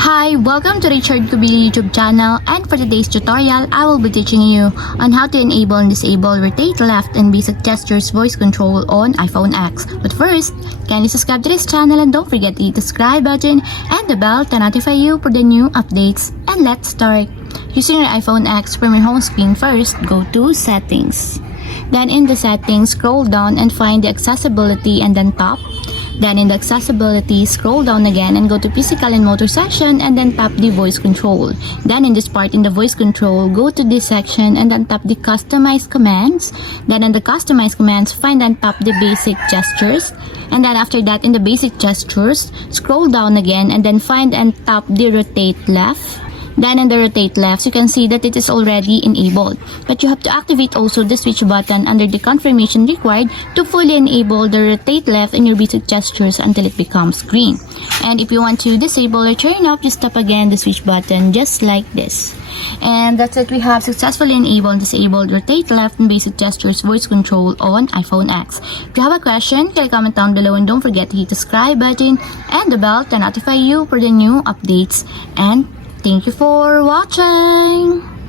Hi, welcome to Richard Kubili YouTube channel, and for today's tutorial, I will be teaching you on how to enable and disable rotate left and basic gestures voice control on iPhone X. But first, kindly subscribe to this channel and don't forget to hit the subscribe button and the bell to notify you for the new updates. And let's start. Using your iPhone X, from your home screen first, go to Settings. Then in the settings, scroll down and find the accessibility and then tap. Then in the accessibility, scroll down again and go to physical and motor section and then tap the voice control. Then in this part in the voice control, go to this section and then tap the customize commands. Then in the customize commands, find and tap the basic gestures. And then after that in the basic gestures, scroll down again and then find and tap the rotate left. Then in the rotate left, you can see that it is already enabled. But you have to activate also the switch button under the confirmation required to fully enable the rotate left in your basic gestures until it becomes green. And if you want to disable or turn off, just tap again the switch button just like this. And that's it, we have successfully enabled and disabled rotate left and basic gestures voice control on iPhone X. If you have a question, can comment down below and don't forget to hit the subscribe button and the bell to notify you for the new updates. And thank you for watching!